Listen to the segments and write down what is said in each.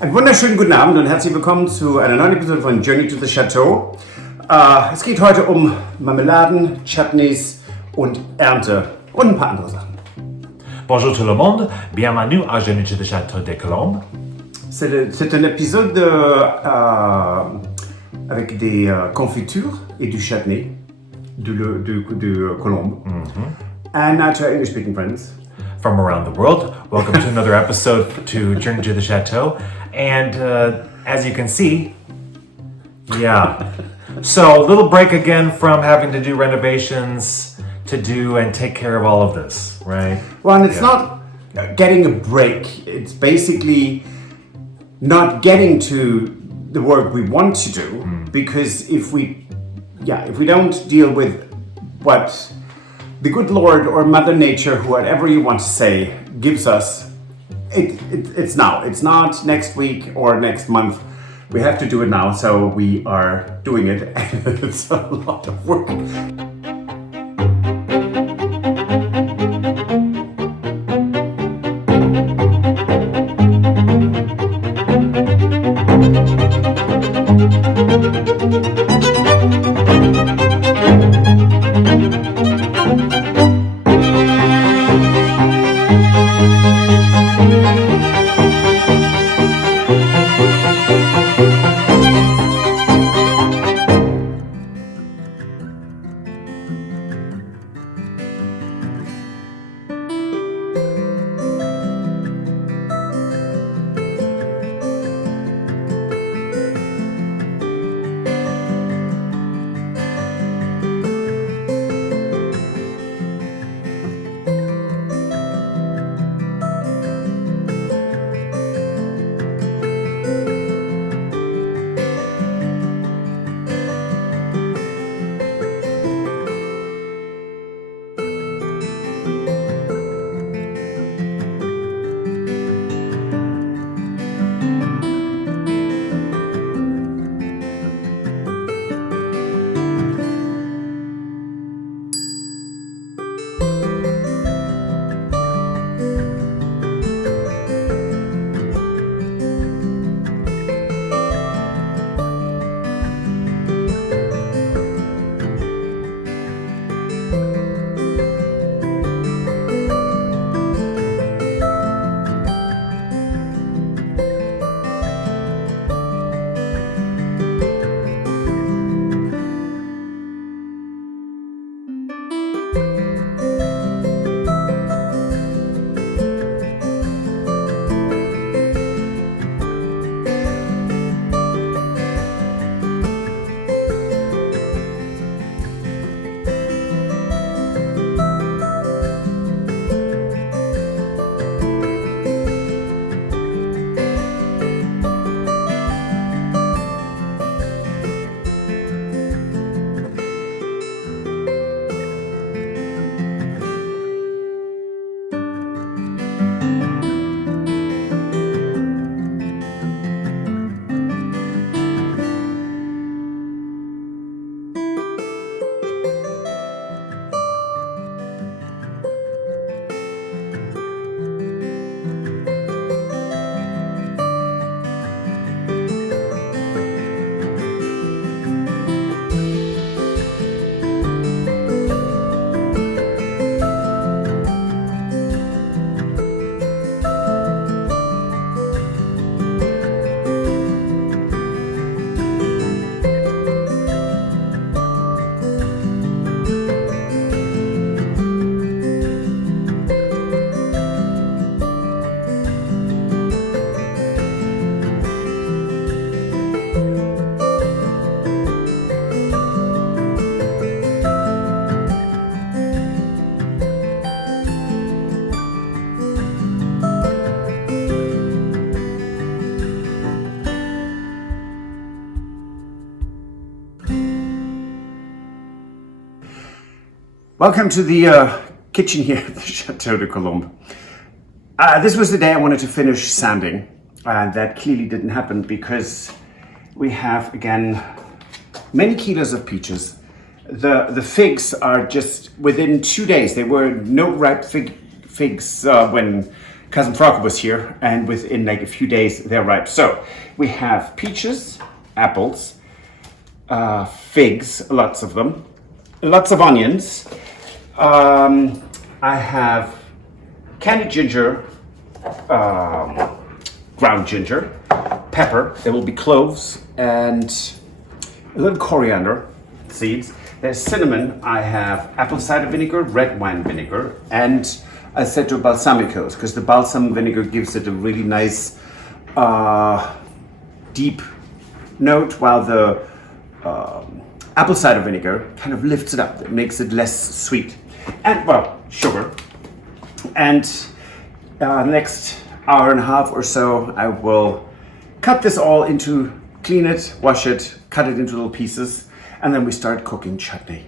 Einen wunderschönen guten Abend und herzlich willkommen zu einer neuen Episode von Journey to the Chateau. Es geht heute um Marmeladen, Chutneys und Ernte und ein paar andere Sachen. Bonjour tout le monde, bienvenue à Journey to the Château des Colombes. C'est un épisode avec des confitures et du Chutney, du colombe. And now to our English-speaking friends. From around the world, welcome to another episode to Journey to the Chateau. And as you can see, so a little break again from having to do renovations to do and take care of all of this, right? Well, and it's not getting a break. It's basically not getting to the work we want to do because if we don't deal with what the good Lord or Mother Nature, whatever you want to say, gives us, it's now. It's not next week or next month. We have to do it now, so we are doing it, and it's a lot of work. Welcome to the kitchen here at the Château de Colombes. This was the day I wanted to finish sanding, and that clearly didn't happen because we have again many kilos of peaches. The figs are just within 2 days. There were no ripe figs when cousin Frocka was here, and within like a few days they're ripe. So we have peaches, apples, figs, lots of them, lots of onions. I have candied ginger, ground ginger, pepper. There will be cloves and a little coriander seeds. There's cinnamon. I have apple cider vinegar, red wine vinegar, and aceto balsamicos, because the balsam vinegar gives it a really nice deep note, while the apple cider vinegar kind of lifts it up. It makes it less sweet. And, well, sugar. And next hour and a half or so, I will cut this all into, clean it, wash it, cut it into little pieces, and then we start cooking chutney.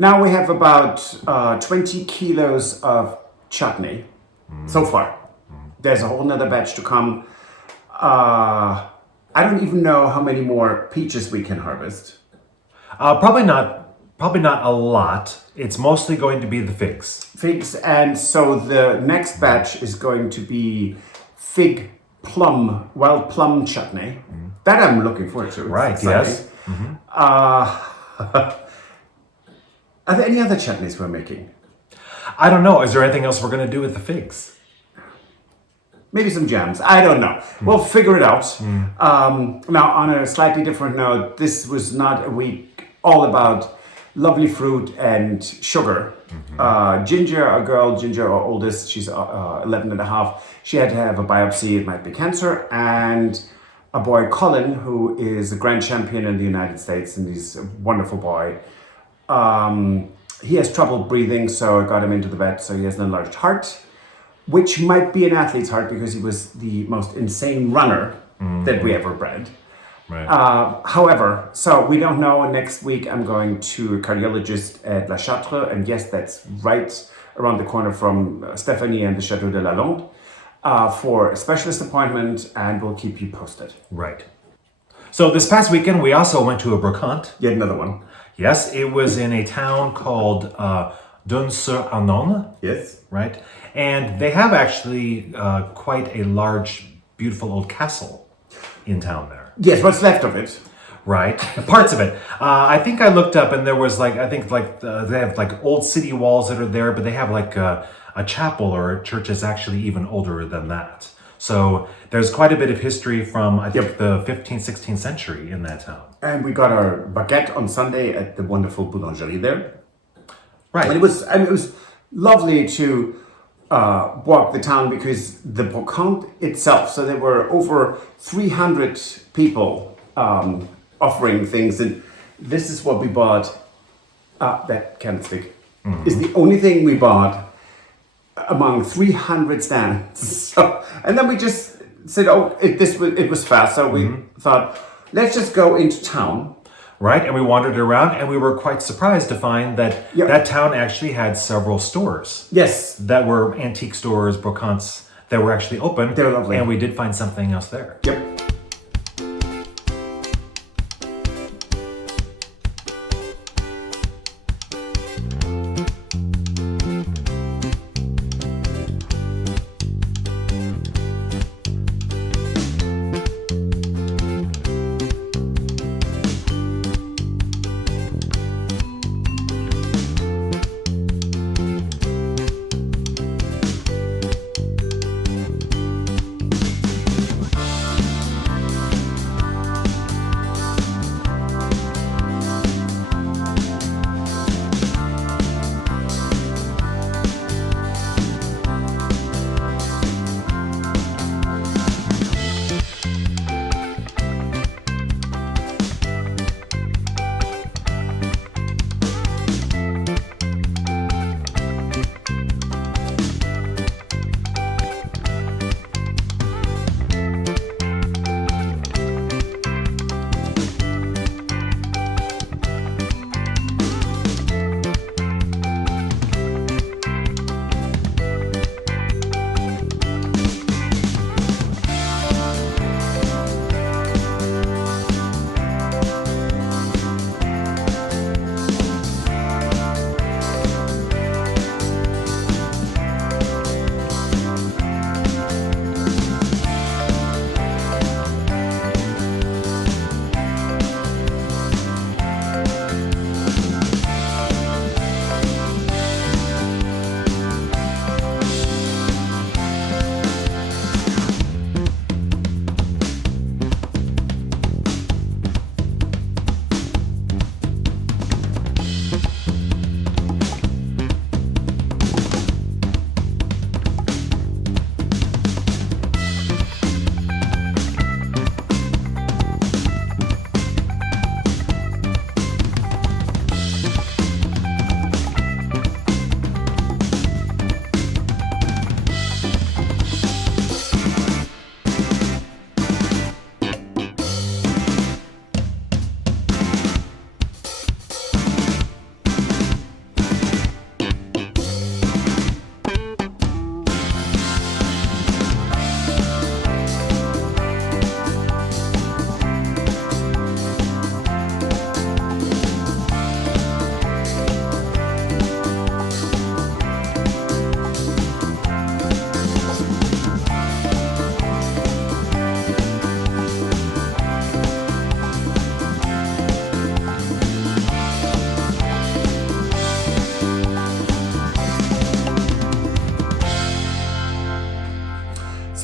Now we have about 20 kilos of chutney so far. There's a whole nother batch to come. I don't even know how many more peaches we can harvest. Probably not a lot. It's mostly going to be the figs. And so the next batch is going to be fig plum, wild plum chutney. That I'm looking forward to. Right, yes. Are there any other chutneys we're making? I don't know. Is there anything else we're going to do with the figs? Maybe some jams. I don't know. We'll figure it out. Now, on a slightly different note, this was not a week all about lovely fruit and sugar. Ginger, our oldest, she's 11 and a half. She had to have a biopsy. It might be cancer. And a boy, Colin, who is a grand champion in the United States, and he's a wonderful boy. He has trouble breathing, so I got him into the vet. So he has an enlarged heart, which might be an athlete's heart because he was the most insane runner that we ever bred. Right. However, so we don't know. Next week I'm going to a cardiologist at La Châtre, and yes, that's right around the corner from Stephanie and the Chateau de la Londe, for a specialist appointment, and we'll keep you posted. Right. So this past weekend, we also went to a brocante. Yet another one. Yes, it was in a town called Dun-sur-Auron. Yes. Right? And they have actually quite a large, beautiful old castle in town there. Yes, what's left of it. Right, parts of it. I think I looked up and there was they have like old city walls that are there, but they have like a chapel or a church that's actually even older than that. So there's quite a bit of history from, I think, the 15th, 16th century in that town. And we got our baguette on Sunday at the wonderful boulangerie there. Right. And it was lovely to walk the town because the brocante itself, so there were over 300 people offering things, and this is what we bought. That candlestick is the only thing we bought among 300 stands. So, and then we just said, it was fast, so we thought, let's just go into town. Right, and we wandered around, and we were quite surprised to find that that town actually had several stores. Yes. That were antique stores, brocantes, that were actually open. They're lovely. And we did find something else there. Yep.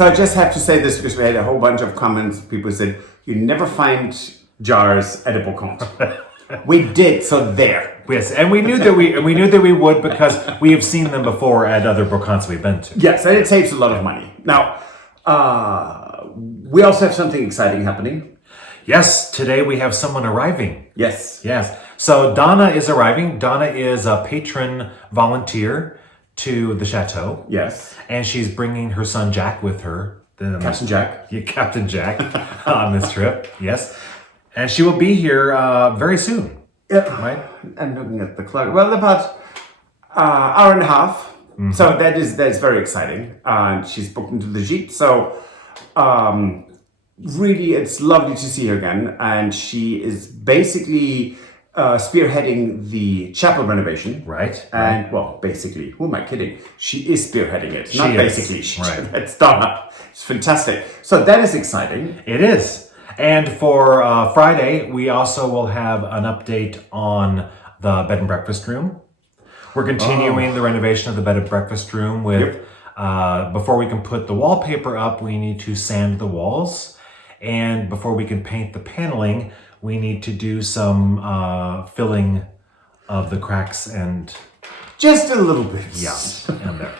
So I just have to say this because we had a whole bunch of comments. People said, you never find jars at a brocante. We did, so there. Yes, and we knew that we would because we have seen them before at other brocantes we've been to. Yes, and it saves a lot of money. Now, we also have something exciting happening. Yes, today we have someone arriving. Yes. Yes. So Donna is arriving. Donna is a patron volunteer to the Chateau. Yes. And she's bringing her son Jack with her. Captain Jack. Yeah, Captain Jack on this trip. Yes. And she will be here very soon. Yeah. Right? I'm looking at the clock. Well, about hour and a half. Mm-hmm. So that's very exciting. And she's booked into the gîte. So really, it's lovely to see her again. And she is basically spearheading the chapel renovation. Right. And, well, basically, who am I kidding? She is spearheading it. She Not is. basically. Right. It's Donna. It's fantastic. So that is exciting. It is. And for Friday, we also will have an update on the bed and breakfast room. We're continuing the renovation of the bed and breakfast room with, before we can put the wallpaper up, we need to sand the walls. And before we can paint the paneling, we need to do some filling of the cracks and just a little bit. Yeah, in there.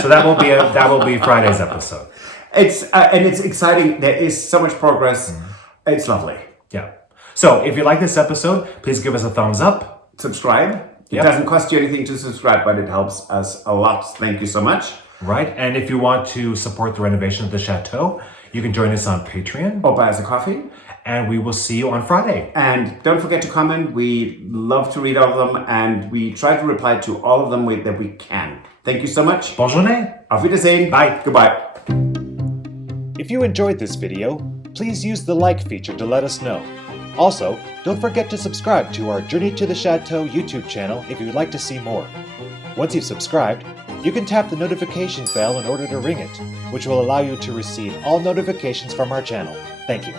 So that will be Friday's episode. It's exciting. There is so much progress. Mm-hmm. It's lovely. Yeah. So if you like this episode, please give us a thumbs up. Subscribe. It doesn't cost you anything to subscribe, but it helps us a lot. Thank you so much. Right. And if you want to support the renovation of the Chateau, you can join us on Patreon. Or buy us a coffee. And we will see you on Friday. And don't forget to comment. We love to read all of them, and we try to reply to all of them that we can. Thank you so much. Bonne journée. Auf Wiedersehen. Bye. Goodbye. If you enjoyed this video, please use the like feature to let us know. Also, don't forget to subscribe to our Journey to the Chateau YouTube channel if you would like to see more. Once you've subscribed, you can tap the notification bell in order to ring it, which will allow you to receive all notifications from our channel. Thank you.